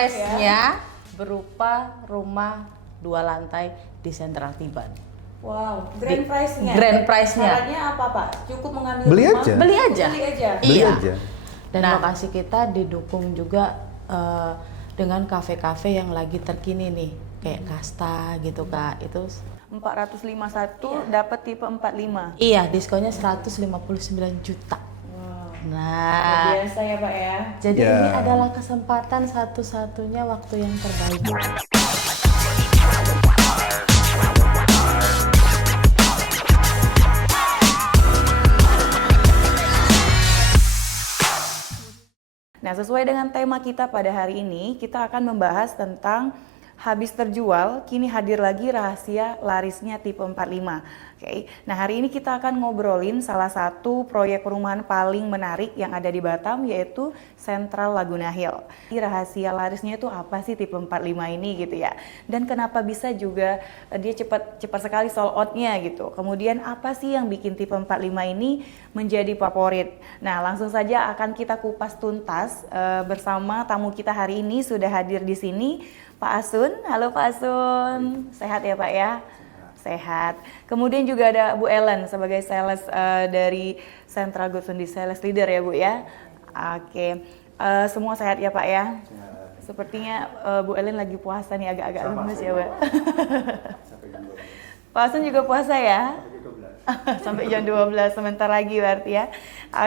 prize-nya berupa rumah 2 lantai di Sentral Tiban. Wow, grand prize-nya. Grand prize-nya. Syaratnya apa, Pak? Cukup mengambil Beli rumah? aja. Beli aja. Beli aja. Beli Iya. aja. Dan lokasi kita didukung juga dengan kafe-kafe yang lagi terkini nih, kayak Kasta gitu Kak. Itu 451 dapat tipe 45. iya, diskonnya 159 juta. Wow. Nah, Biasa ya, Pak ya. jadi Ya. ini adalah kesempatan satu-satunya waktu yang terbaik. Nah, sesuai dengan tema kita pada hari ini, kita akan membahas tentang habis terjual, kini hadir lagi rahasia larisnya tipe 45. Oke. Nah, hari ini kita akan ngobrolin salah satu proyek perumahan paling menarik yang ada di Batam, yaitu Sentral Laguna Hill. Rahasia larisnya itu apa sih tipe 45 ini gitu ya? Dan kenapa bisa juga dia cepat sekali sold out-nya gitu. Kemudian apa sih yang bikin tipe 45 ini menjadi favorit? Nah, langsung saja akan kita kupas tuntas bersama tamu kita hari ini sudah hadir di sini. Pak Asun, halo Pak Asun, sehat ya Pak ya? Sehat. Kemudian juga ada Bu Ellen sebagai sales dari Central Goods Sundi, sales leader ya Bu ya? Oke, semua sehat ya Pak ya? Sepertinya Bu Ellen lagi puasa nih, agak-agak lemes ya Pak? Pak Asun juga puasa ya? Sampai jam 12, sebentar lagi berarti ya.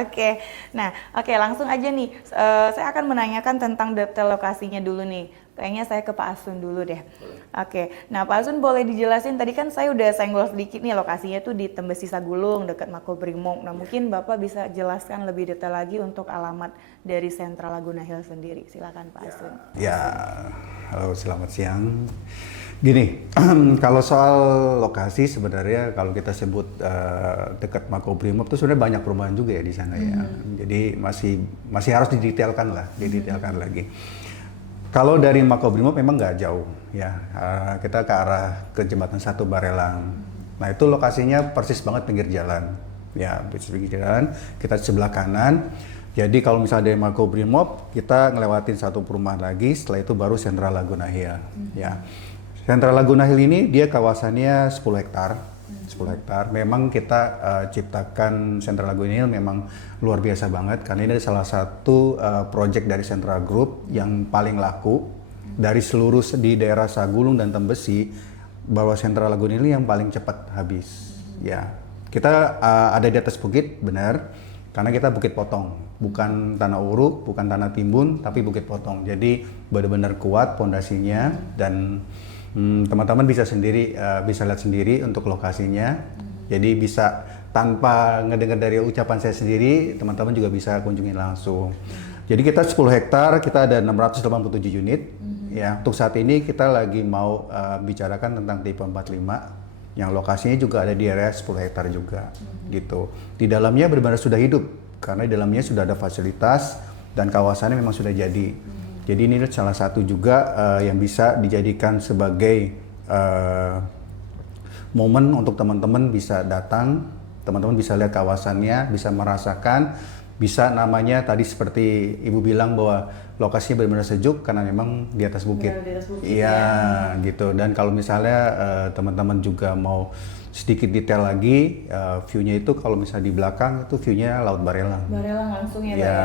Oke, nah langsung aja nih, saya akan menanyakan tentang detail lokasinya dulu nih. Kayaknya saya ke Pak Asun dulu deh. Oke, nah Pak Asun boleh dijelasin, tadi kan saya udah senggol sedikit nih, lokasinya tuh di Tembesi Sagulung dekat Makobrimob. Nah mungkin Bapak bisa jelaskan lebih detail lagi untuk alamat dari Sentral Laguna Hill sendiri. Silakan Pak Asun. Ya, halo selamat siang. Gini, kalau soal lokasi sebenarnya kalau kita sebut dekat Makobrimob itu sebenarnya banyak perumahan juga ya di sana ya. Jadi masih harus didetailkan lagi. Kalau dari Makobrimob memang nggak jauh ya, kita ke arah ke Jembatan 1 Barelang. Nah itu lokasinya persis banget pinggir jalan, ya pinggir jalan. Kita di sebelah kanan. Jadi kalau misalnya dari Makobrimob kita ngelewatin satu perumahan lagi, setelah itu baru Sentral Laguna Hill. Ya, Sentral Laguna Hill ini dia kawasannya 10 hektar. 10 hektar. Memang kita ciptakan Sentral Laguna Hill memang luar biasa banget karena ini salah satu project dari Central Group yang paling laku dari seluruh di daerah Sagulung dan Tembesi, bahwa Sentral Laguna Hill yang paling cepat habis. Ya, kita ada di atas bukit, benar, karena kita bukit potong, bukan tanah uruk, bukan tanah timbun, tapi bukit potong. Jadi benar-benar kuat pondasinya dan teman-teman bisa lihat sendiri untuk lokasinya. Jadi bisa tanpa ngedengar dari ucapan saya sendiri, teman-teman juga bisa kunjungi langsung. Jadi kita 10 hektar, kita ada 687 unit. Ya, untuk saat ini kita lagi mau bicarakan tentang tipe 45 yang lokasinya juga ada di area 10 hektar juga. Gitu. Di dalamnya benar-benar sudah hidup karena di dalamnya sudah ada fasilitas dan kawasannya memang sudah jadi. Jadi ini salah satu juga yang bisa dijadikan sebagai momen untuk teman-teman bisa datang, teman-teman bisa lihat kawasannya, bisa merasakan, bisa namanya tadi seperti Ibu bilang bahwa lokasinya benar-benar sejuk karena memang di atas bukit. Iya, gitu. Dan kalau misalnya teman-teman juga mau sedikit detail lagi, view-nya itu kalau misalnya di belakang itu view-nya Laut Barelang. Barelang langsung ya, Ya,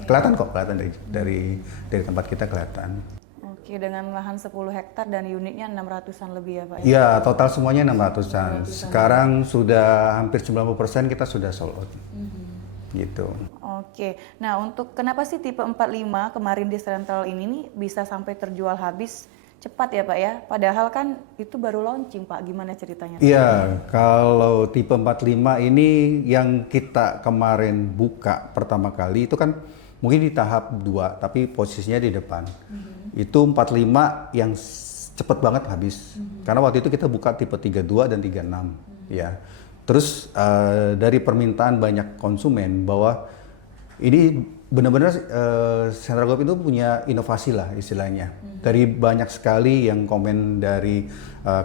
Pak? kelihatan kok, kelihatan dari tempat kita kelihatan. Oke, dengan lahan 10 hektar dan unitnya 600-an lebih ya Pak? Ya, total semuanya 600-an. Sekarang sudah hampir 90% kita sudah sold out. Gitu. Oke, nah untuk kenapa sih tipe 45 kemarin di Sentral ini nih bisa sampai terjual habis cepat ya Pak ya? Padahal kan itu baru launching Pak, gimana ceritanya? Iya, kalau tipe 45 ini yang kita kemarin buka pertama kali itu kan mungkin di tahap 2, tapi posisinya di depan. Itu 45 yang cepet banget habis. Karena waktu itu kita buka tipe 32 dan 36. Ya. Terus dari permintaan banyak konsumen bahwa ini benar-benar Central Group itu punya inovasi lah istilahnya. Dari banyak sekali yang komen dari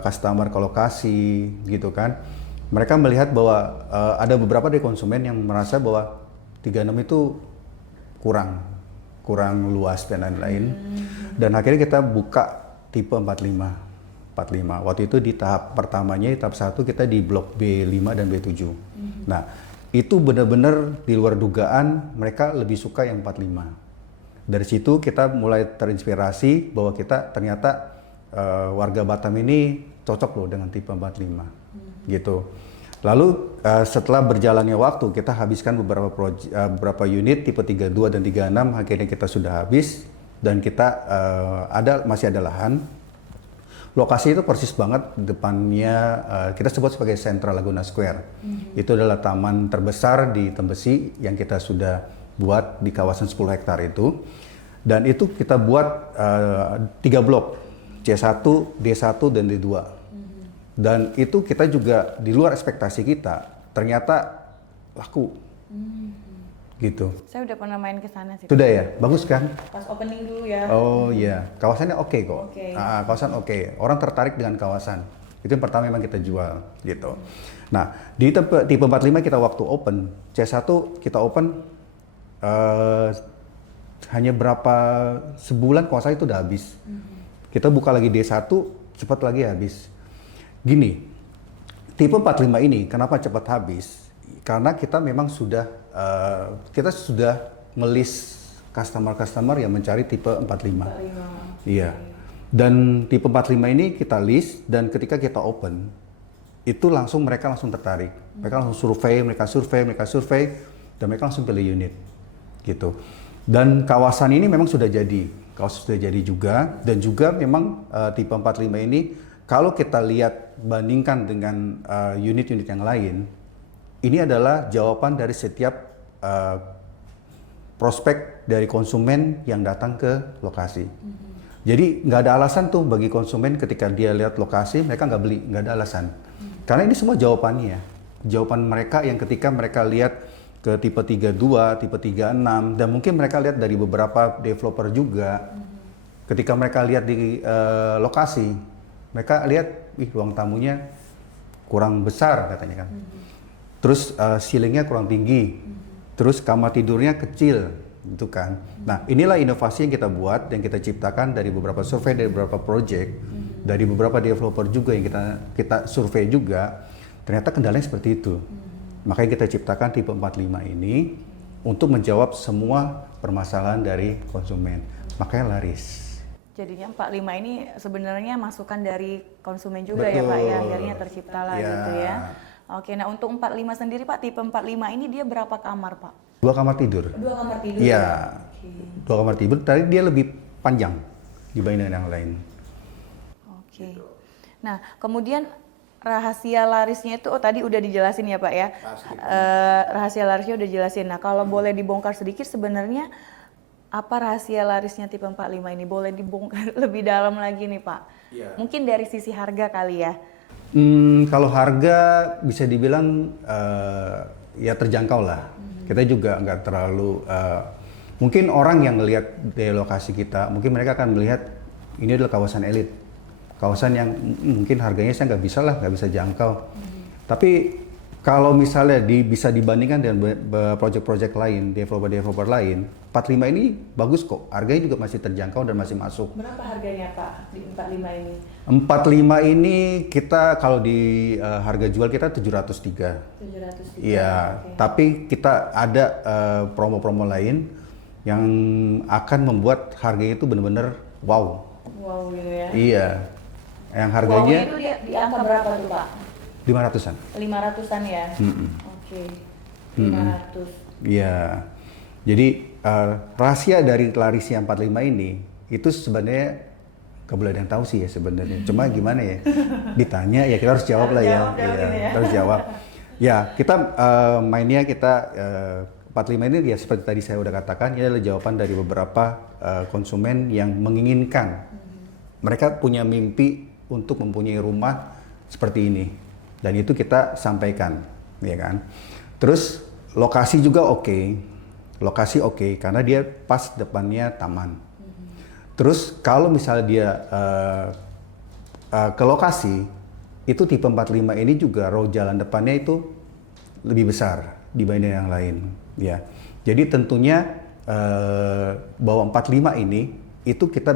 customer ke lokasi gitu kan. Mereka melihat bahwa ada beberapa dari konsumen yang merasa bahwa 36 itu kurang luas dan lain-lain. Dan akhirnya kita buka tipe 45. 45. Waktu itu di tahap pertamanya, tahap 1 kita di blok B5 dan B7. Nah, itu benar-benar di luar dugaan mereka lebih suka yang 45. Dari situ kita mulai terinspirasi bahwa kita ternyata warga Batam ini cocok loh dengan tipe 45. Gitu. Lalu setelah berjalannya waktu kita habiskan beberapa unit tipe 32 dan 36, akhirnya kita sudah habis dan kita masih ada lahan. Lokasi itu persis banget depannya kita sebut sebagai Central Laguna Square. Itu adalah taman terbesar di Tembesi yang kita sudah buat di kawasan 10 hektar itu. Dan itu kita buat 3 blok, C1, D1 dan D2. Dan itu kita juga di luar ekspektasi kita, ternyata laku. Gitu. Saya udah pernah main ke sana sih. Sudah ya? Bagus kan? Pas opening dulu ya. Oh iya, kawasannya oke kok. Oke. Kawasan oke. Orang tertarik dengan kawasan. Itu yang pertama memang kita jual gitu. Nah, di tipe 45 kita waktu open, C1 kita open hanya berapa sebulan kalau saya itu udah habis. Kita buka lagi D1, cepat lagi habis. Gini, tipe 45 ini kenapa cepat habis? Karena kita memang sudah ngelis customer yang mencari tipe 45. Iya. Dan tipe 45 ini kita list dan ketika kita open itu mereka langsung tertarik. Mereka langsung survei dan mereka langsung pilih unit. Gitu. Dan kawasan ini memang sudah jadi. Kawasan sudah jadi juga dan juga memang tipe 45 ini kalau kita lihat bandingkan dengan unit-unit yang lain, ini adalah jawaban dari setiap prospek dari konsumen yang datang ke lokasi. Jadi nggak ada alasan tuh bagi konsumen ketika dia lihat lokasi mereka nggak beli, nggak ada alasan. Karena ini semua jawabannya, jawaban mereka yang ketika mereka lihat ke tipe 32, tipe 36, dan mungkin mereka lihat dari beberapa developer juga. Ketika mereka lihat di lokasi, mereka lihat, ruang tamunya kurang besar katanya kan. Terus ceilingnya kurang tinggi. Terus kamar tidurnya kecil, gitu kan. Nah, inilah inovasi yang kita buat, yang kita ciptakan dari beberapa survei, dari beberapa project, dari beberapa developer juga yang kita survei juga. Ternyata kendalanya seperti itu. Makanya kita ciptakan tipe 45 ini untuk menjawab semua permasalahan dari konsumen. Makanya laris. Jadinya 45 ini sebenarnya masukan dari konsumen juga. Betul. Ya Pak ya, akhirnya tercipta lah Ya. gitu ya. Oke, nah untuk 45 sendiri Pak, tipe 45 ini dia berapa kamar Pak? 2 kamar tidur. 2 kamar tidur? Iya, Oke. 2 kamar tidur, tapi dia lebih panjang dibanding dengan yang lain. Oke. Nah, kemudian rahasia larisnya itu, tadi udah dijelasin ya Pak ya? Rahasia larisnya udah dijelasin. Nah, kalau boleh dibongkar sedikit sebenarnya apa rahasia larisnya tipe 45 ini? Boleh dibongkar lebih dalam lagi nih Pak? Iya. Mungkin dari sisi harga kali ya? Kalau harga bisa dibilang ya terjangkau lah. Kita juga nggak terlalu, mungkin orang yang melihat dari lokasi kita, mungkin mereka akan melihat ini adalah kawasan elit. Kawasan yang mungkin harganya saya nggak bisa jangkau. Tapi kalau misalnya bisa dibandingkan dengan project-project lain, developer lain, 45 ini bagus kok. Harganya juga masih terjangkau dan masih masuk. Berapa harganya Pak di 45 ini? 45 ini kita kalau di harga jual kita 703. 703. Iya, Oke. tapi kita ada promo-promo lain yang akan membuat harganya itu benar-benar wow. Wow gitu ya. Iya. Yang harganya Wow, itu di angka berapa tuh Pak? 500-an. 500-an ya? Oke. 500. Iya. Jadi rahasia dari larisnya 45 ini itu sebenarnya nggak boleh ada yang tahu sih ya sebenarnya. Cuma gimana ya? Ditanya ya kita harus jawab lah ya. Jawab Iya, ini ya. harus jawab. Ya, kita mainnya 45 ini ya seperti tadi saya udah katakan, ini adalah jawaban dari beberapa konsumen yang menginginkan. Mereka punya mimpi untuk mempunyai rumah seperti ini. Dan itu kita sampaikan, ya kan. Terus lokasi juga oke. Lokasi oke karena dia pas depannya taman. Terus kalau misalnya dia ke lokasi, itu tipe 45 ini juga row jalan depannya itu lebih besar dibanding yang lain, ya. Jadi tentunya bahwa 45 ini itu kita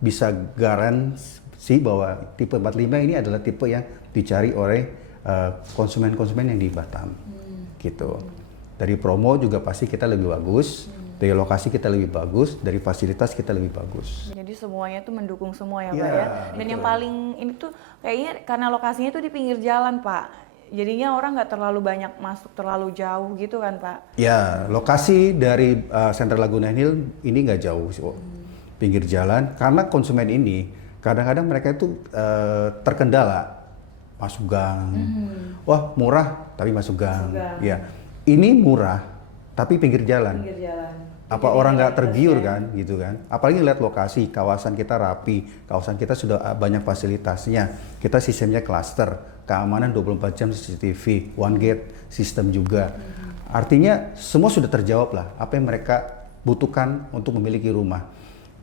bisa garansi bahwa tipe 45 ini adalah tipe yang dicari oleh konsumen-konsumen yang di Batam. Gitu. Dari promo juga pasti kita lebih bagus, dari lokasi kita lebih bagus, dari fasilitas kita lebih bagus. Jadi semuanya tuh mendukung semua ya Pak Iya, ya. Dan betul. yang paling ini tuh kayaknya karena lokasinya tuh di pinggir jalan Pak. Jadinya orang nggak terlalu banyak masuk terlalu jauh gitu kan Pak. Ya, lokasi dari Sentra Laguna Hill ini nggak jauh, pinggir jalan. Karena konsumen ini kadang-kadang mereka itu terkendala masuk gang. Wah murah tapi masuk gang. Ya, ini murah tapi pinggir jalan. Apa orang nggak tergiur kan, gitu kan? Apalagi lihat lokasi, kawasan kita rapi, kawasan kita sudah banyak fasilitasnya. Kita sistemnya cluster, keamanan 24 jam CCTV, one gate sistem juga. Artinya semua sudah terjawab lah apa yang mereka butuhkan untuk memiliki rumah.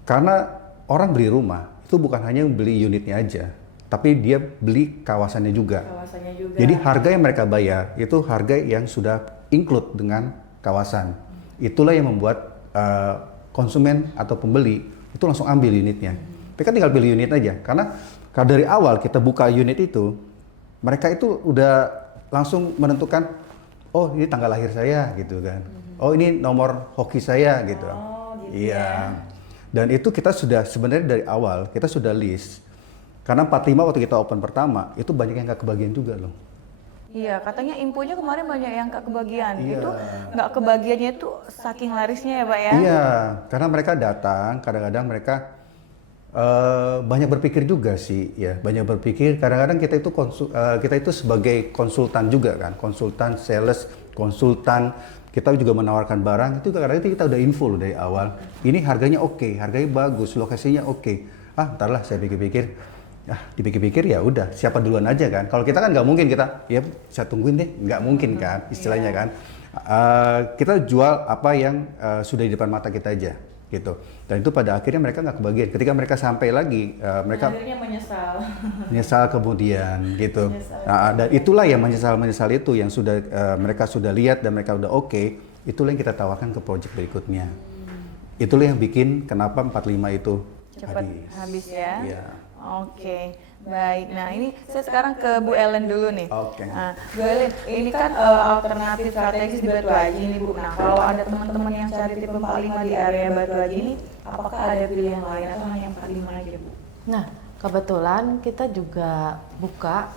Karena orang beli rumah itu bukan hanya beli unitnya aja, tapi dia beli kawasannya juga. Jadi harga yang mereka bayar itu harga yang sudah include dengan kawasan. Itulah yang membuat konsumen atau pembeli itu langsung ambil unitnya. Mereka tinggal pilih unit aja. Karena dari awal kita buka unit itu, mereka itu udah langsung menentukan, oh ini tanggal lahir saya gitu kan. Oh ini nomor hoki saya gitu. Iya. Dan itu kita sudah sebenarnya dari awal kita sudah list. Karena 45 waktu kita open pertama itu banyak yang nggak kebagian juga loh. Iya, katanya infonya kemarin banyak yang nggak kebagian. Iya. Itu nggak kebagiannya itu saking larisnya ya Pak ya? Iya, karena mereka datang, kadang-kadang mereka banyak berpikir juga sih, ya banyak berpikir. Kadang-kadang kita itu sebagai konsultan juga kan, konsultan sales, konsultan. Kita juga menawarkan barang itu kadang-kadang kita udah info loh dari awal. Ini harganya oke, harganya bagus, lokasinya oke. Ntarlah saya pikir-pikir. Dipikir-pikir ya udah siapa duluan aja kan. Kalau kita kan nggak mungkin kita ya saya tungguin deh, nggak mungkin kan istilahnya kan. Kita jual apa yang sudah di depan mata kita aja gitu. Dan itu pada akhirnya mereka nggak kebagian. Ketika mereka sampai lagi mereka akhirnya menyesal kemudian gitu. Dan itulah yang menyesal itu yang sudah mereka sudah lihat dan mereka udah oke. Itulah yang kita tawarkan ke project berikutnya. Itulah yang bikin kenapa 45 itu cepat habis ya. Iya. Oke, baik. Nah ini saya sekarang ke Bu Ellen dulu nih. Oke. Nah, Bu Ellen, ini kan alternatif strategis di Batu Haji nih Bu. Nah kalau ada teman-teman yang cari tipe 45 di area Batu Haji ini, apakah ada pilihan lain atau hanya 45 aja Bu? Nah, kebetulan kita juga buka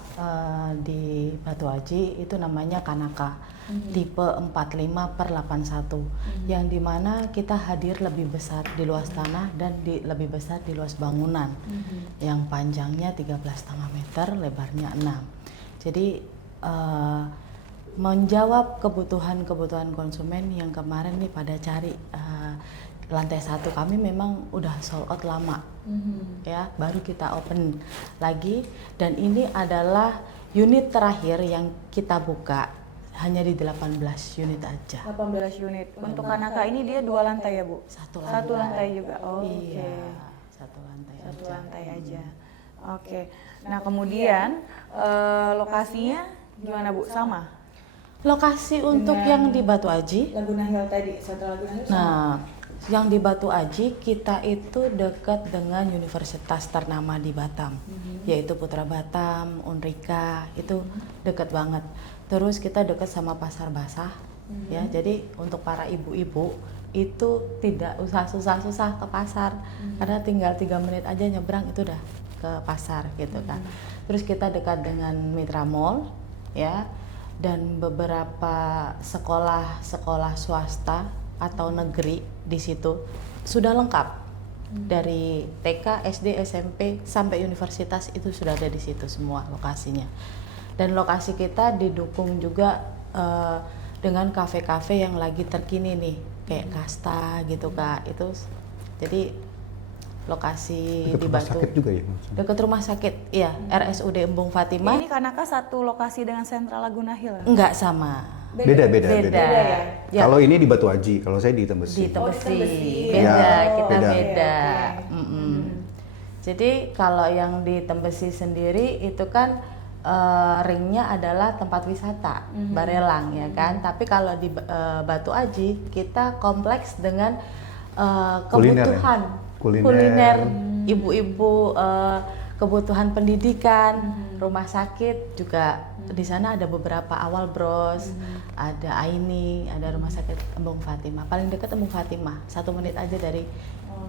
di Batu Haji itu namanya Kanaka tipe 45/81 yang dimana kita hadir lebih besar di luas tanah dan lebih besar di luas bangunan yang panjangnya 13,5 meter, lebarnya 6. Jadi menjawab kebutuhan konsumen yang kemarin nih pada cari lantai 1 kami memang udah sold out lama. Ya, baru kita open lagi dan ini adalah unit terakhir yang kita buka hanya di 18 unit aja. 18 unit. Untuk Kanaka ini dia 2 lantai ya Bu? Satu Satu lantai juga. Oh, iya, oke. satu lantai Satu aja. lantai aja. Oke. Nah kemudian lokasinya gimana Bu? Sama? Lokasi untuk yang di Batu Aji. Laguna Hill tadi, satu Laguna Hill. Nah, yang di Batu Aji kita itu dekat dengan universitas ternama di Batam, yaitu Putra Batam, Unrika, itu dekat banget. Terus kita dekat sama Pasar Basah, ya. Jadi untuk para ibu-ibu itu tidak usah susah-susah ke pasar, karena tinggal 3 menit aja nyebrang itu udah ke pasar gitu kan. Terus kita dekat dengan Mitra Mall, ya, dan beberapa sekolah swasta atau negeri di situ sudah lengkap. Dari TK, SD, SMP sampai universitas itu sudah ada di situ semua lokasinya. Dan lokasi kita didukung juga dengan kafe-kafe yang lagi terkini nih, kayak Kasta gitu Kak. Itu jadi lokasi Dekat di rumah Batu. sakit juga ya? Dekat rumah sakit, iya, RSUD Embung Fatimah. Ini Kanaka satu lokasi dengan Sentra Laguna Hill? Enggak sama. Beda. Ya. Kalau ini di Batu Haji, kalau saya di Tembesi. Di Tembesi. Tembesi. Beda, Ya, kita beda. beda. Oke. Jadi kalau yang di Tembesi sendiri itu kan ringnya adalah tempat wisata, Barelang ya kan. Tapi kalau di Batu Aji kita kompleks dengan Kuliner, kebutuhan kuliner, ibu-ibu kebutuhan pendidikan, rumah sakit juga di sana ada beberapa Awal Bros, ada Aini, ada rumah sakit Embung Fatimah. Paling dekat Embung Fatimah, 1 menit aja dari.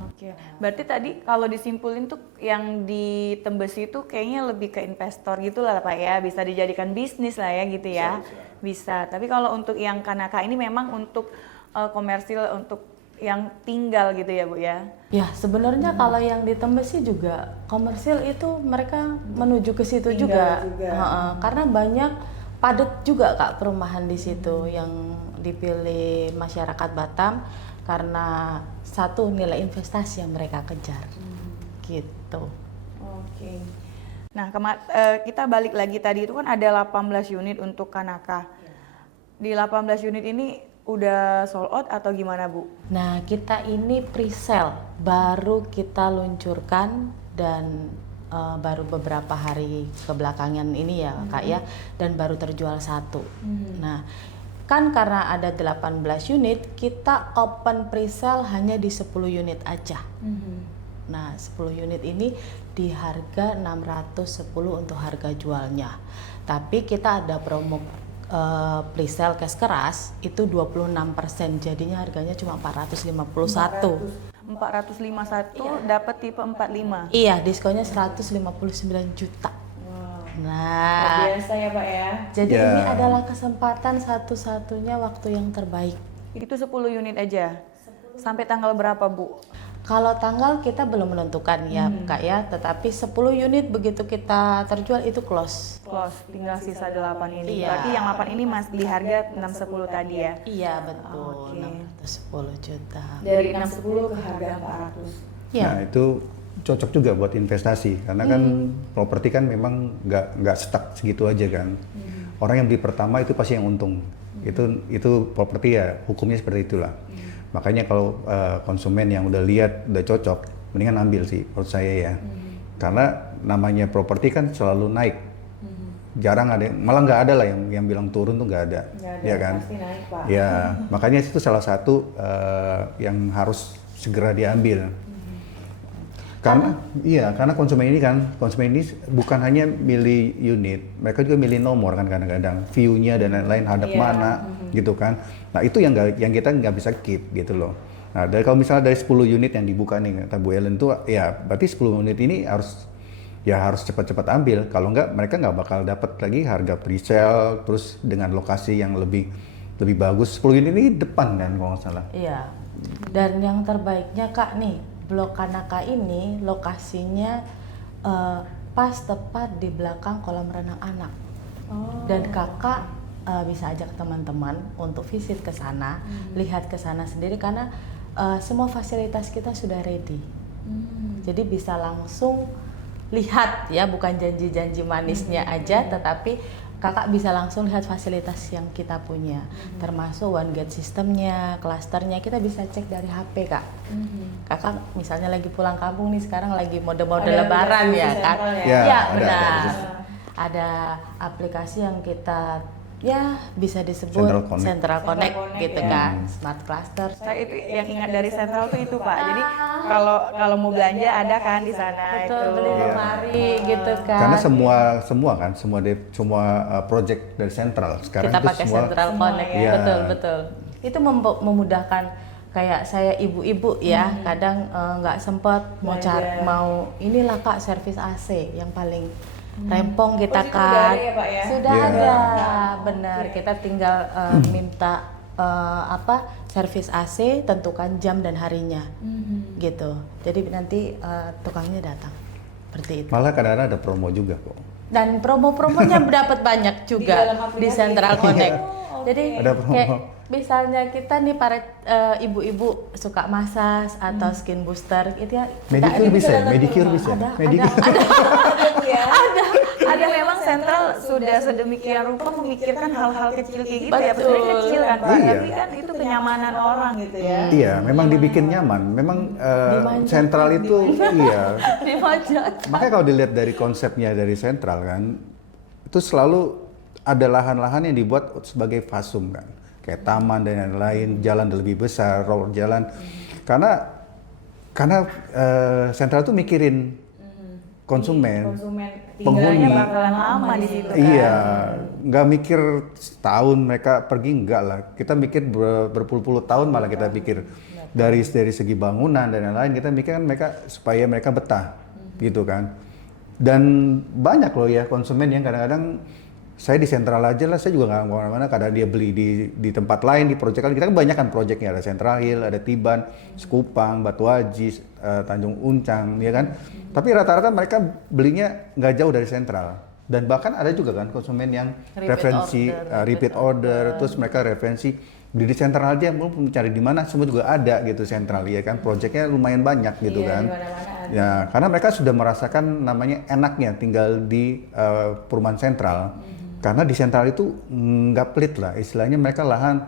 Oke, berarti tadi kalau disimpulin tuh yang di Tembes itu kayaknya lebih ke investor gitu lah Pak ya, bisa dijadikan bisnis lah ya gitu ya. Bisa. Tapi kalau untuk yang Kanaka ini memang untuk komersil, untuk yang tinggal gitu ya Bu ya. Ya sebenarnya kalau yang di Tembes sih juga komersil itu mereka menuju ke situ juga. Karena banyak padat juga Kak perumahan di situ yang dipilih masyarakat Batam karena satu nilai investasi yang mereka kejar gitu. Oke. Nah kita balik lagi tadi itu kan ada 18 unit untuk Kanaka. Di 18 unit ini udah sold out atau gimana Bu? Nah kita ini pre-sale baru kita luncurkan dan baru beberapa hari kebelakangan ini ya Kak ya, dan baru terjual 1. Nah kan karena ada 18 unit kita open pre-sale hanya di 10 unit aja. Nah 10 unit ini di harga 610 untuk harga jualnya, tapi kita ada promo pre-sale cash keras itu 26%, jadinya harganya cuma 451. 451 dapat tipe 45. Iya, diskonnya 159 juta. Nah, Biasa ya Pak ya. jadi ini adalah kesempatan satu-satunya waktu yang terbaik. Itu 10 unit aja. Sampai tanggal berapa Bu? Kalau tanggal kita belum menentukan ya Kak ya, tetapi 10 unit begitu kita terjual itu close. Close, tinggal sisa 8 ini. Iya. Berarti yang 8 ini masih di harga 610 tadi ya. Iya betul, Oke. 610 juta. Dari 610 ke harga 400. Ya. Nah itu cocok juga buat investasi karena kan properti kan memang nggak stuck segitu aja kan. Orang yang beli pertama itu pasti yang untung. Itu properti ya hukumnya seperti itulah. Makanya kalau konsumen yang udah lihat udah cocok, mendingan ambil sih menurut saya ya. Karena namanya properti kan selalu naik. Jarang ada, malah nggak ada lah yang bilang turun tuh nggak ada, ya kan? Pasti naik Pak. Ya, makanya itu salah satu yang harus segera diambil. Karena konsumen ini bukan hanya milih unit, mereka juga milih nomor kan kadang-kadang, view-nya dan lain-lain hadap mana, gitu kan. Nah itu yang kita nggak bisa keep gitu loh. Nah kalau misalnya dari 10 unit yang dibuka nih kata Bu Ellen tuh, ya berarti 10 unit ini harus cepat-cepat ambil. Kalau nggak mereka nggak bakal dapat lagi harga pre-sale, terus dengan lokasi yang lebih bagus. 10 unit ini depan kan kalau nggak salah. Iya. Dan yang terbaiknya Kak nih, Blok Kanaka ini lokasinya pas tepat di belakang kolam renang anak. Dan Kakak bisa ajak teman-teman untuk visit ke sana, lihat ke sana sendiri karena semua fasilitas kita sudah ready. Jadi bisa langsung lihat ya, bukan janji-janji manisnya aja, tetapi Kakak bisa langsung lihat fasilitas yang kita punya, termasuk one gate sistemnya, klasternya, kita bisa cek dari HP Kak. Kakak misalnya lagi pulang kampung nih, sekarang lagi mode-mode lebaran ya kan? Ya, benar. Ada aplikasi yang kita ya bisa disebut Central Connect gitu kan, Smart Cluster. Saya itu yang ingat dari Central tuh itu Pak. Jadi kalau mau belanja ada kan di sana. Betul, itu. beli lemari gitu kan. Karena semua project dari Central sekarang kita itu pakai semua Central Connect, ya. betul. Itu memudahkan kayak saya ibu-ibu ya, kadang nggak sempet mau inilah Kak servis AC yang paling rempong kita kan. Sudah ada ya Pak ya? Sudah Iya. ada, benar. Kita tinggal minta servis AC, tentukan jam dan harinya, gitu. Jadi nanti tukangnya datang, seperti itu. Malah kadang-kadang ada promo juga kok. Dan promo-promonya dapat banyak juga di Central Connect. Jadi Ada promo. kayak misalnya kita nih para ibu-ibu suka massage atau skin booster gitu ya. Medicure bisa ya? Medicure bisa? Ada memang Central sudah sedemikian rupa memikirkan hal-hal kecil kayak gitu ya. Betul. Sebenarnya kecil kan Pak, Iya. tapi kan itu kenyamanan orang gitu ya. Iya, memang dibikin nyaman. Memang Central itu iya. Dimajat. Makanya kalau dilihat dari konsepnya dari Central kan, itu selalu ada lahan-lahan yang dibuat sebagai fasum kan, kayak taman dan lain-lain, jalan lebih besar, rawat jalan. Karena Karena sentral tuh mikirin konsumen, tinggalnya penghuni. bakalan lama di situ kan. Iya, nggak mikir setahun mereka pergi, enggak lah. Kita mikir berpuluh-puluh tahun malah kita pikir dari segi bangunan dan lain-lain. Kita mikir kan mereka supaya mereka betah, gitu kan. Dan banyak loh ya konsumen yang kadang-kadang saya di sentral aja lah, saya juga nggak kemana-mana. Kadang dia beli di tempat lain, di proyek lain. Kita kan banyak kan proyeknya, ada Central Hill, ada Tiban, Sekupang, Batu Haji, Tanjung Uncang, ya kan. Tapi rata-rata mereka belinya nggak jauh dari sentral. Dan bahkan ada juga kan konsumen yang repeat order, terus mereka referensi beli di sentral aja, mau mencari di mana semua juga ada gitu sentral, ya kan. Proyeknya lumayan banyak gitu kan. Ya, karena mereka sudah merasakan namanya enaknya tinggal di perumahan sentral. Karena di sentral itu nggak pelit lah, istilahnya mereka lahan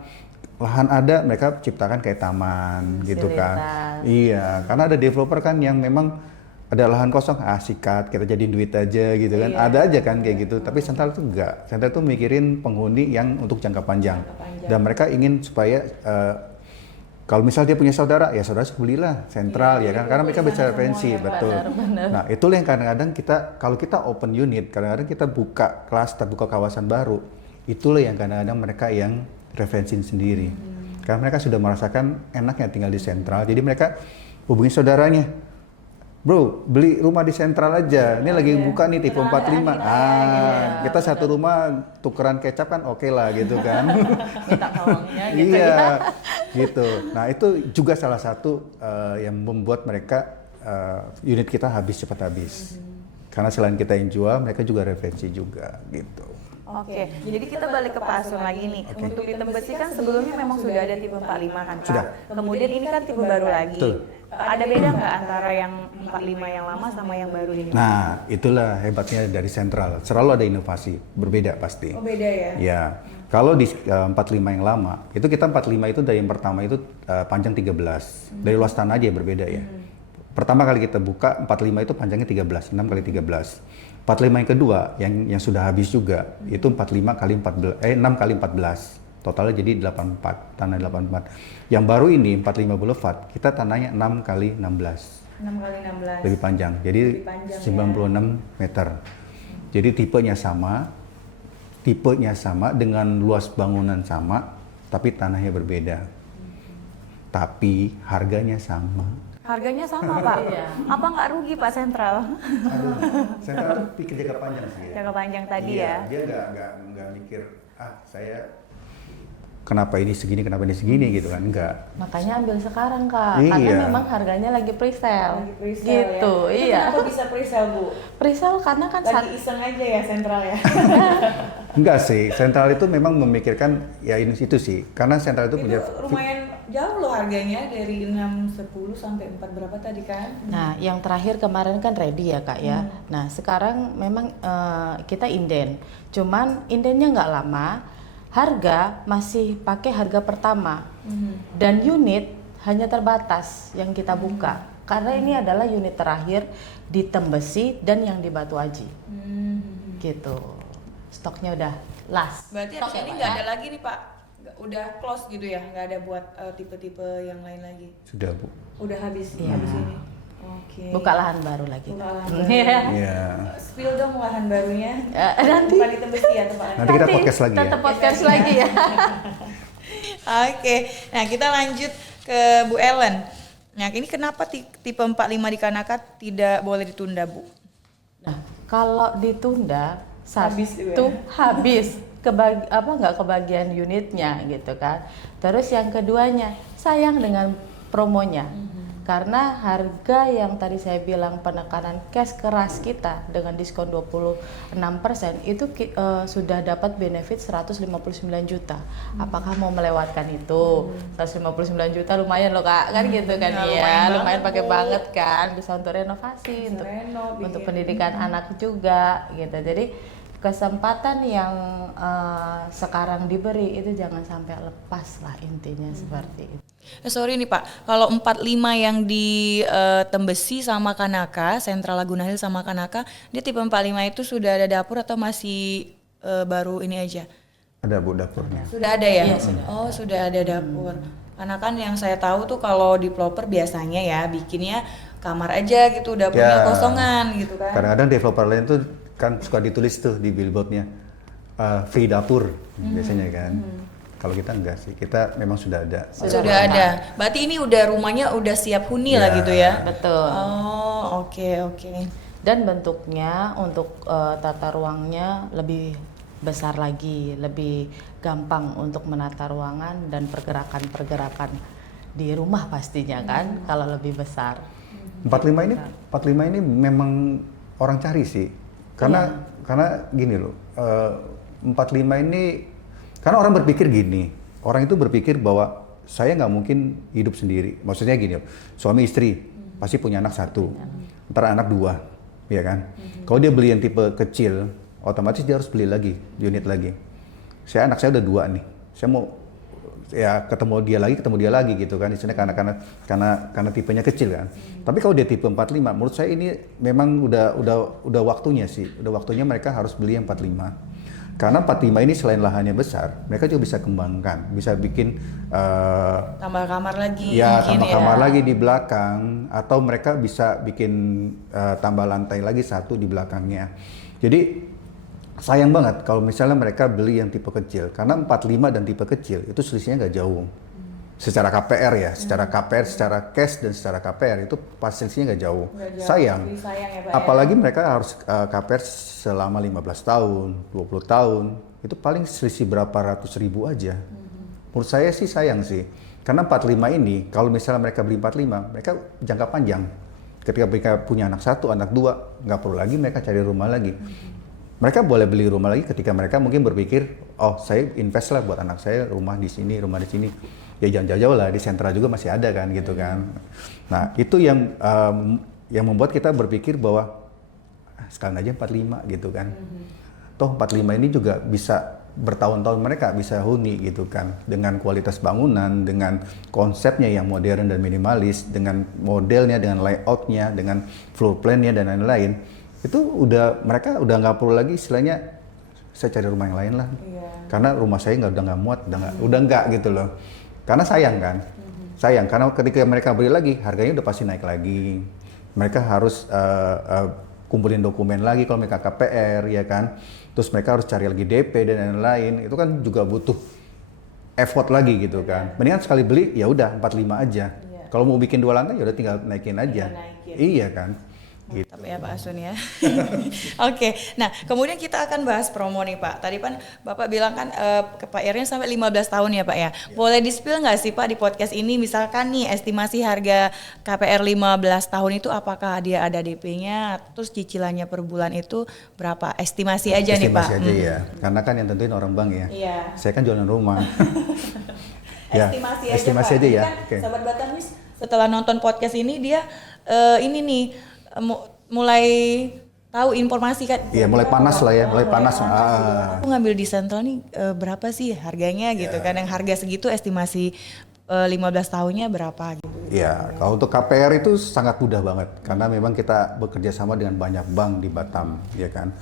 ada, mereka ciptakan kayak taman gitu kan. Iya, karena ada developer kan yang memang ada lahan kosong, sikat, kita jadiin duit aja gitu kan. Ada aja kan kayak gitu, tapi sentral itu enggak. Sentral itu mikirin penghuni yang untuk jangka panjang. Dan mereka ingin supaya kalau misal dia punya saudara, ya saudara belilah sentral ya kan, karena mereka bisa referensi, betul. Nah itulah yang kadang-kadang kalau kita open unit, kadang-kadang kita buka klaster, buka kawasan baru, itulah yang kadang-kadang mereka yang referensiin sendiri. Karena mereka sudah merasakan enaknya tinggal di sentral, jadi mereka hubungi saudaranya, bro beli rumah di sentral aja, ini lagi buka nih tipe 45, kita satu rumah tukeran kecap kan oke lah gitu kan. Minta tolongnya gitu iya, ya. gitu. Nah itu juga salah satu yang membuat mereka unit kita cepat habis. Karena selain kita yang jual, mereka juga referensi juga gitu. Oke, jadi kita balik ke Pak Asun lagi nih. Untuk di Tembesi kan sebelumnya memang sudah ada tipe 45 kan Pak? Sudah. Kemudian ini kan tipe baru lagi. Betul. Ada beda nggak antara yang 45 yang lama sama yang baru ini? Nah itulah hebatnya dari sentral, selalu ada inovasi, berbeda pasti. Oh beda ya? Ya, kalau di 45 yang lama, itu kita 45 itu dari yang pertama itu panjang 13, dari luas tanah aja berbeda ya. Pertama kali kita buka 45 itu panjangnya 13, 6 kali 13. 45 yang kedua yang sudah habis juga itu 45 kali 14, 6 kali 14. Totalnya jadi 84, tanah 84. Yang baru ini 45 Boulevard, kita tanahnya 6 kali 16. 6 kali 16. Lebih panjang. Jadi Lebih panjang, 96 meter. Jadi tipenya sama dengan luas bangunan sama, tapi tanahnya berbeda. Tapi harganya sama. Harganya sama Pak? Apa nggak rugi Pak Sentral? Sentral itu pikir jangka panjang sih. Jangka panjang tadi Iya, ya? dia nggak mikir saya kenapa ini segini gitu kan, enggak. Makanya ambil sekarang Kak, Iya. karena memang harganya lagi pre-sale. Gitu, ya? iya. Kenapa bisa pre-sale Bu? Pre-sale karena kan Lagi iseng aja ya Sentral ya? Enggak sih, sentral itu memang memikirkan ya itu sih, karena sentral itu punya lumayan jauh loh harganya dari 610 sampai 4 berapa tadi kan? Nah, yang terakhir kemarin kan ready ya Kak ya. Nah, sekarang memang kita inden. Cuman indennya nggak lama, harga masih pakai harga pertama. Dan unit hanya terbatas yang kita buka. Karena ini adalah unit terakhir di Tembesi dan yang di Batu Haji. Gitu. Stoknya udah last. Berarti Stok abis ya, ini Pak, nggak ya? ada lagi nih Pak? Udah close gitu ya? Nggak ada buat tipe-tipe yang lain lagi? sudah Bu. Udah habis Iya. habis ini? Oke. Buka lahan baru lagi. Buka lahan baru. Iya. Iya. Spill dong lahan barunya. Nanti Bukan di Tembesi ya tempatnya? Nanti kita podcast lagi ya. tetap podcast lagi ya. Oke, nah kita lanjut ke Bu Ellen. Nah ini kenapa tipe 45 di Kanaka tidak boleh ditunda Bu? Nah, kalau ditunda Habis juga satu habis nggak kebagian unitnya gitu kan. Terus yang keduanya sayang dengan promonya. Karena harga yang tadi saya bilang penekanan cash keras kita dengan diskon 26% itu sudah dapat benefit 159 juta. Apakah mau melewatkan itu? 159 juta lumayan loh Kak, kan gitu kan ya. Lumayan pakai banget kan, bisa untuk renovasi, untuk pendidikan anak juga gitu. Jadi kesempatan yang sekarang diberi itu jangan sampai lepas lah, intinya seperti itu. Sorry nih Pak, kalau 45 yang di Tembesi sama Kanaka, Sentral Laguna Hill sama Kanaka, dia tipe 45 itu sudah ada dapur atau masih baru ini aja? Ada Bu dapurnya. Sudah ada ya? Iya, sudah. Oh sudah ada dapur. Karena kan yang saya tahu tuh kalau developer biasanya ya bikinnya kamar aja gitu, udah punya Ya. kosongan gitu kan. Kadang-kadang developer lain tuh kan suka ditulis tuh di billboardnya free dapur biasanya kan. Kalau kita enggak sih, kita memang sudah ada. Sudah ada. Berarti ini udah rumahnya udah siap huni lah Ya. gitu ya. Betul. Oh, oke. Dan bentuknya untuk tata ruangnya lebih besar lagi, lebih gampang untuk menata ruangan dan pergerakan-pergerakan di rumah pastinya kan kalau lebih besar. 45 ini memang orang cari sih. Karena gini loh, 45 ini karena orang berpikir gini. Orang itu berpikir bahwa saya nggak mungkin hidup sendiri. Maksudnya gini, suami istri pasti punya anak satu, ntar anak dua, ya kan? Kalau dia beli yang tipe kecil, otomatis dia harus beli lagi, unit lagi. Anak saya udah dua nih, saya mau ya ketemu dia lagi gitu kan, istilahnya karena tipenya kecil kan. Tapi kalau dia tipe 45, menurut saya ini memang udah waktunya sih, udah waktunya mereka harus beli yang 45. Karena 45 ini selain lahannya besar, mereka juga bisa kembangkan, bisa bikin Tambah kamar lagi. ya mungkin tambah kamar lagi di belakang, atau mereka bisa bikin tambah lantai lagi satu di belakangnya. Jadi sayang banget kalau misalnya mereka beli yang tipe kecil, karena 45 dan tipe kecil itu selisihnya nggak jauh. Secara KPR ya, secara KPR, secara cash dan secara KPR itu pas selisihnya nggak jauh. Sayang. Jadi sayang ya, Pak, Apalagi mereka harus KPR selama 15 tahun, 20 tahun, itu paling selisih berapa ratus ribu aja. Menurut saya sih sayang sih. Karena 45 ini, kalau misalnya mereka beli 45, mereka jangka panjang. Ketika mereka punya anak satu, anak dua, nggak perlu lagi mereka cari rumah lagi. Mereka boleh beli rumah lagi ketika mereka mungkin berpikir, oh saya invest lah buat anak saya rumah di sini, rumah di sini. Ya jangan jauh-jauh lah, di sentra juga masih ada kan gitu kan. Nah itu yang membuat kita berpikir bahwa sekalian aja 45 gitu kan. Toh 45 ini juga bisa bertahun-tahun mereka bisa huni gitu kan. Dengan kualitas bangunan, dengan konsepnya yang modern dan minimalis, dengan modelnya, dengan layoutnya, dengan floor plan-nya dan lain-lain. Itu mereka udah nggak perlu lagi istilahnya saya cari rumah yang lain lah. Karena rumah saya udah nggak muat, udah nggak gitu loh. Karena sayang kan, sayang karena ketika mereka beli lagi harganya udah pasti naik lagi. Mereka harus kumpulin dokumen lagi kalau mereka KPR ya kan. Terus mereka harus cari lagi DP dan lain-lain. Itu kan juga butuh effort lagi gitu kan. Mendingan sekali beli ya udah 45 aja. Kalau mau bikin 2 lantai ya udah tinggal naikin aja. Iya kan. Gitu. Tapi ya Pak Asun ya. Oke, nah kemudian kita akan bahas promo nih Pak. Tadi kan Bapak bilang kan KPR-nya sampai 15 tahun ya Pak ya. Boleh di-spill nggak sih Pak di podcast ini misalkan nih estimasi harga KPR 15 tahun itu apakah dia ada DP-nya, terus cicilannya per bulan itu berapa? Estimasi aja nih Pak. Estimasi aja ya, karena kan yang tentuin orang bank ya. Iya. Saya kan jualan rumah. Ya, Estimasi aja Pak. ya. Kan, Oke. Sahabat Batamis setelah nonton podcast ini dia ini nih mulai tahu informasi kan. Iya, mulai panas lah ya, mulai panas. Aku ngambil di Sentral nih berapa sih harganya gitu kan, yang harga segitu estimasi 15 tahunnya berapa gitu. Iya, kalau untuk KPR itu sangat mudah banget karena memang kita bekerja sama dengan banyak bank di Batam, ya kan.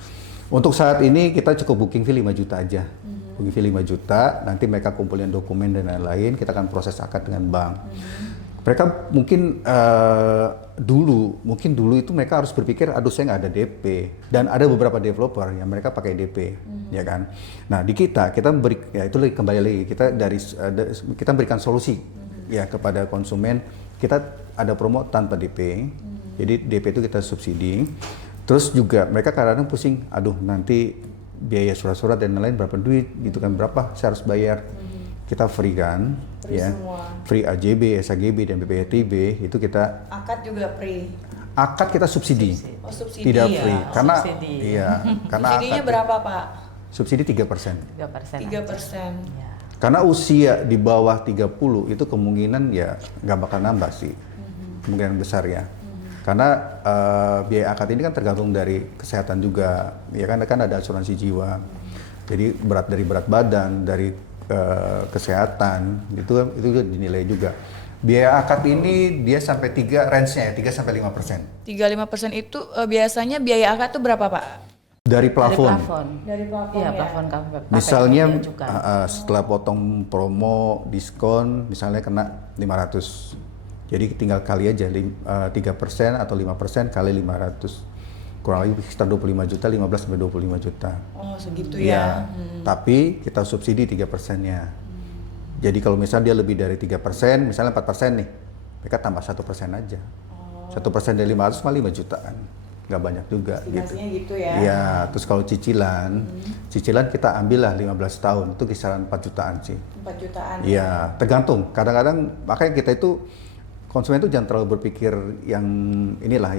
Untuk saat ini kita cukup booking fee 5 juta aja. Booking fee 5 juta, nanti mereka kumpulin dokumen dan lain-lain, kita akan proses akad dengan bank. Mereka mungkin dulu itu mereka harus berpikir, aduh saya nggak ada DP, dan ada beberapa developer yang mereka pakai DP, ya kan. Nah di kita ya itu kembali lagi kita berikan solusi ya kepada konsumen. Kita ada promo tanpa DP, jadi DP itu kita subsidi. Terus juga mereka kadang-kadang pusing, aduh nanti biaya surat-surat dan lain-lain berapa duit gitu kan, berapa saya harus bayar. Kita free kan, Free ya, semua. free AJB, SAGB dan BPHTB itu kita Akad juga free. akad kita subsidi, Oh, subsidi tidak ya. free, karena subsidi. iya, karena Subsidinya akad berapa Pak? subsidi 3%. 3%. 3%. Ya. Karena usia di bawah 30 itu kemungkinan ya nggak bakal nambah sih, kemungkinan besar ya. Karena biaya akad ini kan tergantung dari kesehatan juga, ya kan ada asuransi jiwa. Jadi dari berat badan, dari kesehatan itu juga dinilai juga. Biaya akad ini dia sampai range-nya ya 3 sampai 5%. 3-5% itu biasanya biaya akad itu berapa Pak? Dari plafon. Dari plafon Iya, ya. plafon KPR Misalnya cukai. setelah potong promo, diskon, misalnya kena 500. Jadi tinggal kali aja 3% atau 5% kali 500. Kurang lebih sekitar 25 juta, 15 sampai 25 juta. Oh, segitu Iya, ya. tapi kita subsidi 3%-nya. Jadi kalau misalnya dia lebih dari 3%, misalnya 4% nih, mereka tambah 1% aja. 1% dari 500 mah 5 jutaan. Nggak banyak juga gitu. Estimasinya gitu ya. Iya, terus kalau cicilan, cicilan kita ambil lah 15 tahun, itu kisaran 4 jutaan sih. 4 jutaan. Iya, tergantung. Kadang-kadang makanya kita itu konsumen itu jangan terlalu berpikir yang inilah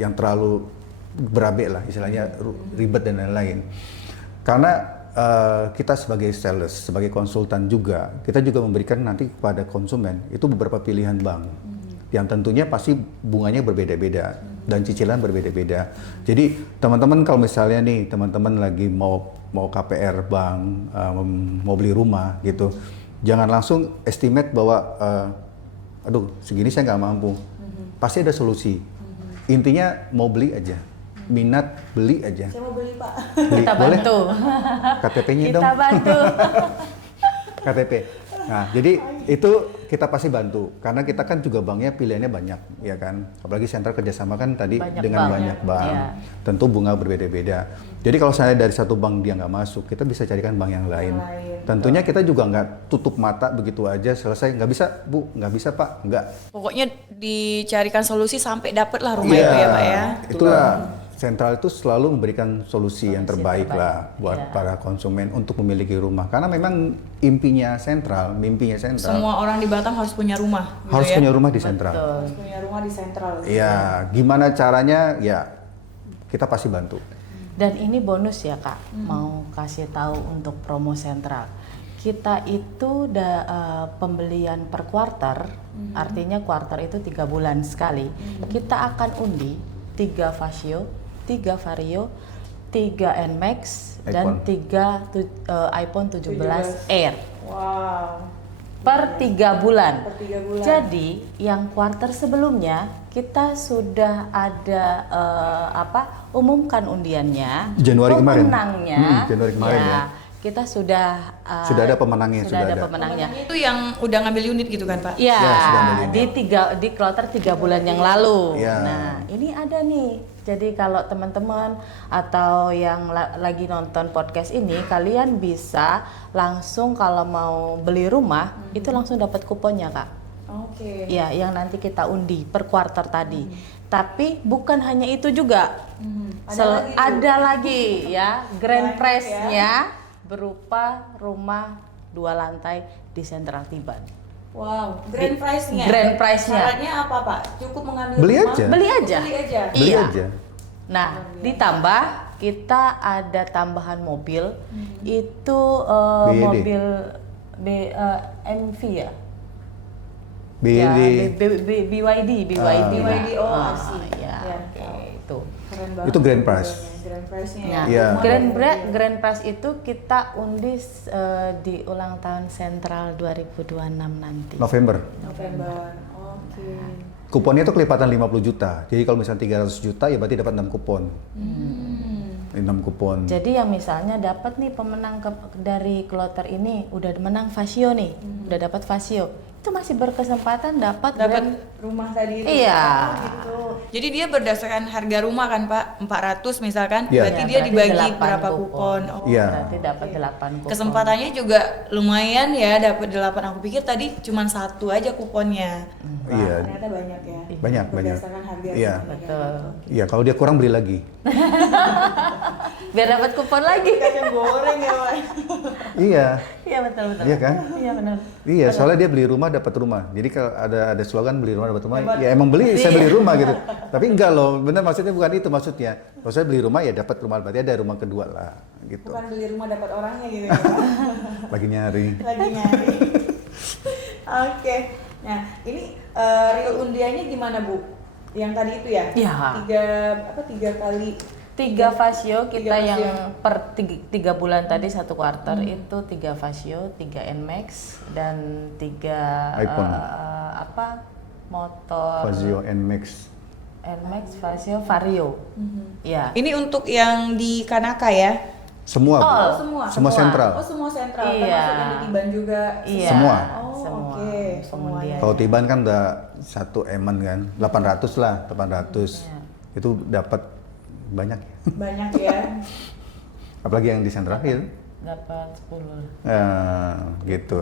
yang terlalu berabe lah, istilahnya ribet dan lain-lain. Karena kita sebagai sales, sebagai konsultan juga, kita juga memberikan nanti kepada konsumen itu beberapa pilihan bank yang tentunya pasti bunganya berbeda-beda dan cicilan berbeda-beda. Jadi teman-teman kalau misalnya nih teman-teman lagi mau KPR bank, mau beli rumah gitu, jangan langsung estimate bahwa aduh segini saya nggak mampu. Pasti ada solusi. Intinya mau beli aja, minat beli aja. Saya mau beli, Pak. Beli, Kita boleh? bantu. KTP-nya dong. Kita bantu. KTP. Nah, jadi itu kita pasti bantu karena kita kan juga banknya pilihannya banyak, ya kan. Apalagi sentral kerjasama kan tadi Banyak dengan bank. banyak bank, Iya. tentu bunga berbeda-beda. Jadi kalau saya dari satu bank dia nggak masuk, kita bisa carikan bank yang lain. Tentunya kita juga nggak tutup mata begitu aja selesai. Nggak bisa, Bu, nggak bisa, Pak, nggak. Pokoknya dicarikan solusi sampai dapet lah rumah Iya, itu ya, Pak ya. Itulah sentral itu selalu memberikan solusi yang terbaik lah buat para konsumen untuk memiliki rumah. Karena memang mimpinya sentral. Semua orang di Batam harus punya rumah. Gitu Harus ya? punya rumah di sentral. Harus punya rumah di sentral. Iya, gimana caranya? Ya, kita pasti bantu. Dan ini bonus ya Kak, mau kasih tahu untuk promo sentral. Kita itu pembelian per quarter, artinya quarter itu 3 bulan sekali. Kita akan undi 3 Vasio, 3 Vario, 3 Nmax, dan 3 iPhone 17 Air. Wow. Per 3 bulan. Per 3 bulan. Jadi yang quarter sebelumnya kita sudah ada umumkan undiannya. Januari kemarin. Pemenangnya. Januari kemarin ya. Kita sudah Sudah ada pemenangnya, sudah ada sudah ada. pemenangnya. Itu yang udah ngambil unit gitu kan, Pak? Ya, Ya, sudah ada di kloter 3 bulan yang lalu. Ya. Nah, ini ada nih. Jadi kalau teman-teman atau yang lagi nonton podcast ini, kalian bisa langsung kalau mau beli rumah itu langsung dapat kuponnya, Kak. Oke. Ya, yang nanti kita undi per quarter tadi. Tapi bukan hanya itu juga. Ada lagi ya, grand Banyak prize-nya berupa rumah 2 lantai di Sentral Tiban. Wow, grand prize-nya. Grand prize-nya. Syaratnya apa, Pak? Cukup mengambil Beli rumah? aja. Beli aja. Beli aja. Beli Iya. aja. Nah, ditambah kita ada tambahan mobil itu BYD. mobil MV ya. BYD. BYD. BYD, oh, Ah, asik. ya, Ya. oke, itu. Keren banget. Itu grand prize. Grand prize-nya. Nah, Iya. Grand Prize itu kita undi di ulang tahun Sentral 2026 nanti. November. November. Oke. Kuponnya itu kelipatan 50 juta. Jadi kalau misalnya 300 juta ya berarti dapat 6 kupon. 6 kupon. Jadi yang misalnya dapat nih pemenang dari kloter ini udah menang Vasio nih, udah dapat Vasio, itu masih berkesempatan dapat Rumah tadi itu. Iya. Oh, gitu. Jadi dia berdasarkan harga rumah kan, Pak? 400 misalkan. Iya. Berarti Ya, dia berarti dibagi 8 berapa kupon? Oh. Iya. Berarti dapat 8 kupon. Kesempatannya juga lumayan ya, dapat 8. Aku pikir tadi cuma 1 aja kuponnya. Iya. Ternyata banyak ya. Banyak. Berdasarkan harga. Iya. rumahnya. Betul. Iya, kalau dia kurang beli lagi. Biar dapat kupon lagi. Kacang goreng ya, Pak. Iya. Iya betul. Iya kan? Iya benar. Iya, soalnya dia beli rumah dapat rumah. Jadi kalau ada slogan beli rumah dapat rumah, ya emang beli, saya beli rumah gitu. Tapi enggak loh, benar maksudnya bukan itu maksudnya. Kalau saya beli rumah ya dapat rumah, berarti ada rumah kedua lah gitu. Bukan beli rumah dapat orangnya gitu ya, Pak. Lagi nyari. Lagi nyari. Oke. Nah, ini real undiannya gimana, Bu? Yang tadi itu ya? Iya. 3 kali 3 Vasio kita 3 Vasio. yang per 3 bulan tadi 1 quarter itu 3 Vasio, 3 Nmax dan 3 iPhone. motor Fazio Nmax. Nmax, Vasio, Vario. Ya. Ini untuk yang di Kanaka ya? Semua, Bu. Oh, semua. Semua sentral. Oh, semua sentral. Iya. Termasuk yang di Tiban juga. Iya. Semua. Oh, Semua. oke. Semuanya. Kemudian Kalau Tiban kan udah 1 emen kan, 800 lah, 800. Iya. Itu dapat banyak. Banyak ya. Apalagi yang di Central Hill. dapat 10. Gitu.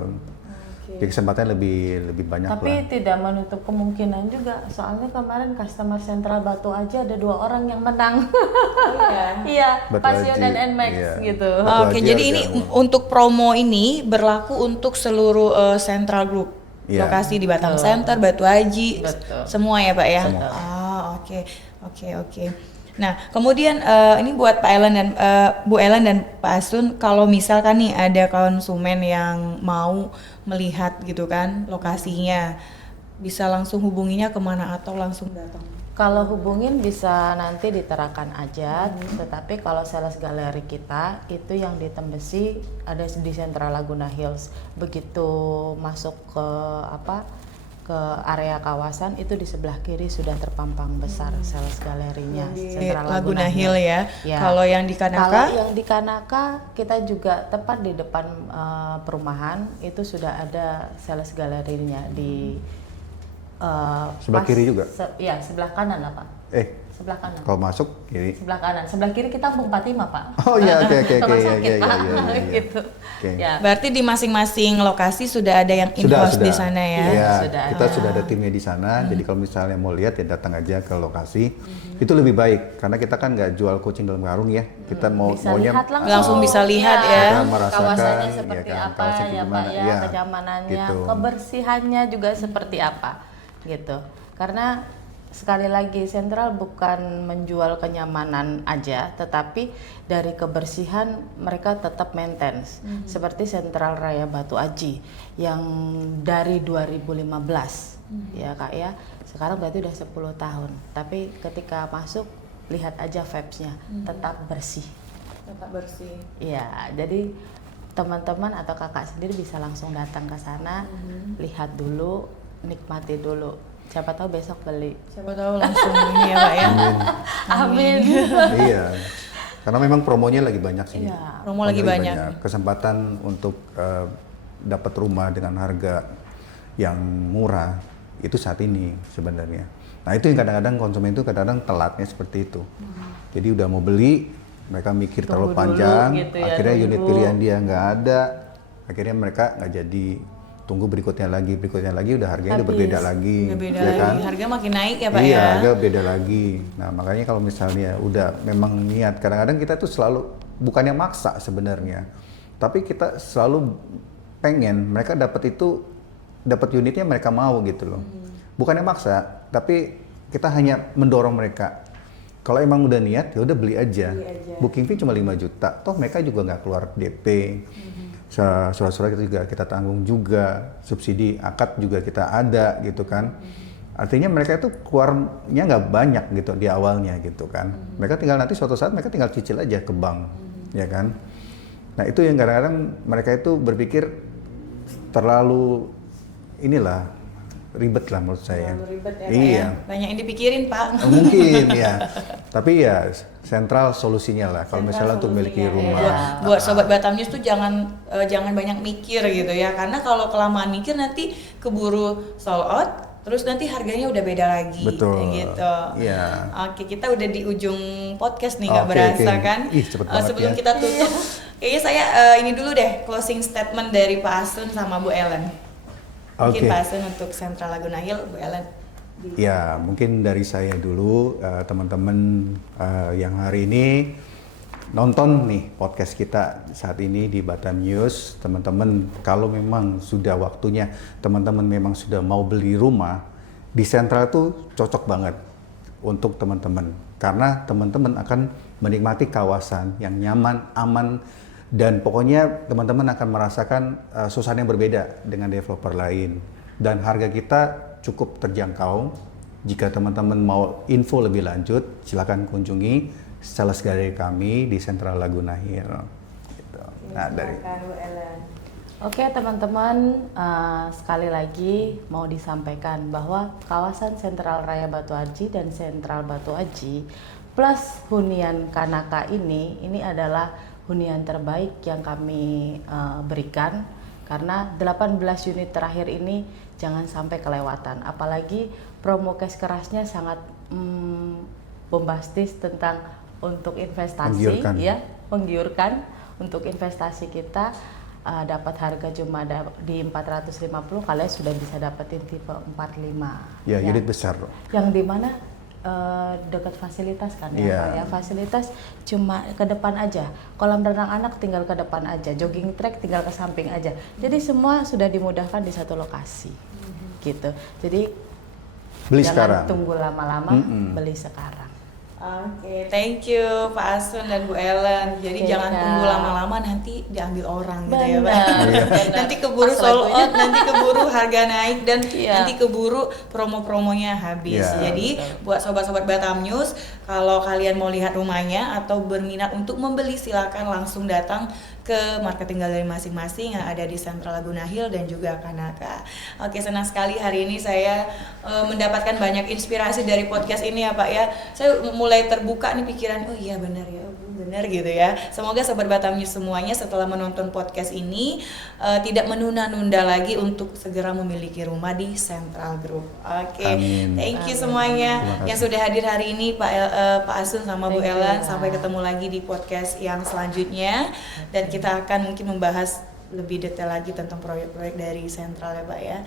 Oke. Jadi kesempatannya lebih banyak Tapi lah. tidak menutup kemungkinan juga, soalnya kemarin customer Sentral Batu Aji ada 2 orang yang menang. Oh iya. Iya, Batu Vasio Aji, dan Nmax iya. gitu. Batu Oke, Aji jadi ada ini semua. untuk promo ini berlaku untuk seluruh Central Group. Iya. Lokasi di Batam Betul. Center, Batu Aji, Betul. semua ya Pak ya? Semua. Oke. Oke. Nah, kemudian ini buat Pak Ellen dan Bu Ellen dan Pak Asun, kalau misalkan nih ada konsumen yang mau melihat gitu kan lokasinya, bisa langsung hubunginya kemana atau langsung datang? Kalau hubungin bisa nanti diterakan aja, tetapi kalau sales galeri kita itu yang di Tembesi ada di Central Laguna Hills. Begitu masuk ke ke area kawasan itu di sebelah kiri sudah terpampang besar sales galerinya Di Central Laguna Hill ya. Kalau yang di Kalau Kanaka? yang di Kanaka kita juga tepat di depan perumahan itu sudah ada sales galerinya di Sebelah kiri juga? Iya, sebelah kanan lah Pak. Sebelah kanan. Kalau masuk kiri. Sebelah kanan. Sebelah kiri kita Bung Fatima Pak. Oh iya, oke, Rumah iya, sakit, iya, Pak. iya, iya. Gitu. Oke. Ya. Berarti di masing-masing lokasi sudah ada yang in-house di sana ya? Iya, Sudah kita ada. sudah ada timnya di sana. Jadi kalau misalnya mau lihat ya datang aja ke lokasi. Itu lebih baik karena kita kan nggak jual kucing dalam karung ya. Kita Bisa maunya lihat Langsung bisa lihat ya. Kita merasakan, kawasannya ya seperti kan, apa kawasan ya Pak gimana, ya, iya, kenyamanannya, gitu. kebersihannya juga seperti apa gitu. Karena sekali lagi Sentral bukan menjual kenyamanan aja, tetapi dari kebersihan mereka tetap maintenance. Seperti Sentral Raya Batu Aji yang dari 2015 ya Kak ya. Sekarang berarti udah 10 tahun. Tapi ketika masuk lihat aja vibes-nya tetap bersih. Tetap bersih. Iya, jadi teman-teman atau kakak sendiri bisa langsung datang ke sana, lihat dulu, nikmati dulu. Siapa tahu besok beli. Siapa tahu langsung ini ya Pak ya. Amin. Iya. Karena memang promonya lagi banyak sih. Iya. Promo lagi banyak. Kesempatan untuk dapat rumah dengan harga yang murah itu saat ini sebenarnya. Nah itu yang kadang-kadang konsumen itu kadang-kadang telatnya seperti itu. Jadi udah mau beli, mereka mikir terlalu Tunggu dulu panjang, gitu ya, akhirnya nunggu. unit pilihan dia nggak ada, akhirnya mereka nggak jadi. Tunggu berikutnya lagi udah harganya udah Habis. berbeda lagi, Udah beda ya kan? lagi. Harga makin naik ya Pak Iya, ya. harga beda lagi. Nah, makanya kalau misalnya udah memang niat, kadang-kadang kita tuh selalu bukannya maksa sebenarnya, tapi kita selalu pengen mereka dapat unitnya mereka mau gitu loh. Bukannya maksa, tapi kita hanya mendorong mereka. Kalau emang udah niat, ya udah beli aja. Booking fee cuma 5 juta, toh mereka juga nggak keluar DP. Surat-surat kita tanggung juga, subsidi akad juga kita ada gitu kan. Artinya mereka itu keluarnya nggak banyak gitu di awalnya gitu kan. Mereka tinggal nanti suatu saat mereka tinggal cicil aja ke bank, ya kan. Nah itu yang kadang-kadang mereka itu berpikir terlalu ribet lah menurut saya. Terlalu ribet ya Pak Iya. ya. Banyak yang dipikirin Pak. Mungkin ya. Tapi ya Sentral solusinya lah kalau misalnya untuk memiliki Solusinya, rumah. ya. Buat sobat Batam News tuh jangan banyak mikir gitu ya, karena kalau kelamaan mikir nanti keburu sold out, terus nanti harganya udah beda lagi. Betul. Kayak gitu. Iya. Oke, kita udah di ujung podcast nih, nggak Oke, berasa oke. kan? Ih, cepet banget Sebelum ya. kita tutup, kayaknya saya ini dulu deh closing statement dari Pak Asun sama Bu Ellen. Mungkin Oke. Pak Asun untuk Central Laguna Hill, Bu Ellen. Ya, mungkin dari saya dulu, teman-teman yang hari ini nonton nih podcast kita saat ini di Batam News. Teman-teman, kalau memang sudah waktunya, teman-teman memang sudah mau beli rumah, di Sentral itu cocok banget untuk teman-teman. Karena teman-teman akan menikmati kawasan yang nyaman, aman, dan pokoknya teman-teman akan merasakan suasana yang berbeda dengan developer lain. Dan harga kita cukup terjangkau. Jika teman-teman mau info lebih lanjut, silakan kunjungi sales galeri kami di Central Laguna Hill. Gitu. Nah, dari Bu Ellen. Oke teman-teman, sekali lagi mau disampaikan bahwa kawasan Sentral Raya Batu Aji dan Sentral Batu Aji plus hunian Kanaka ini adalah hunian terbaik yang kami berikan, karena 18 unit terakhir ini jangan sampai kelewatan. Apalagi promo cash kerasnya sangat bombastis tentang untuk investasi, menggiurkan untuk investasi kita. Dapat harga cuma di 450, kalian sudah bisa dapetin tipe 45 ya, unit besar yang dimana dekat fasilitas kan ya, fasilitas cuma ke depan aja, kolam renang anak tinggal ke depan aja, jogging track tinggal ke samping aja, jadi semua sudah dimudahkan di satu lokasi gitu. Jadi beli jangan sekarang, tunggu lama-lama, beli sekarang. Oke, thank you Pak Asun dan Bu Ellen. Jadi jangan tunggu lama-lama, nanti diambil orang gitu ya Pak. Nanti keburu sold out, nanti keburu harga naik, dan nanti keburu promo-promonya habis. Jadi buat sobat-sobat Batam News, kalau kalian mau lihat rumahnya atau berminat untuk membeli, silakan langsung datang ke marketing galeri masing-masing yang ada di Sentral Laguna Hill dan juga Kanaka. Oke, senang sekali hari ini saya mendapatkan banyak inspirasi dari podcast ini ya Pak ya. Saya mulai terbuka nih pikiran, oh iya benar ya, benar gitu ya. Semoga sobat Batam News semuanya setelah menonton podcast ini tidak menunda-nunda lagi untuk segera memiliki rumah di Sentral Group. Oke, thank you semuanya yang sudah hadir hari ini, Pak Asun sama Bu Ellen. Sampai ketemu lagi di podcast yang selanjutnya, dan kita akan mungkin membahas lebih detail lagi tentang proyek-proyek dari Sentral ya Pak ya.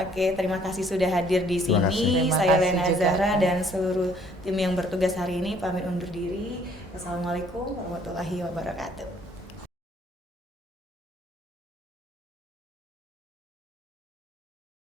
Oke, terima kasih sudah hadir di sini. Saya Lena Zahra dan seluruh tim yang bertugas hari ini pamit undur diri. Wassalamualaikum warahmatullahi wabarakatuh.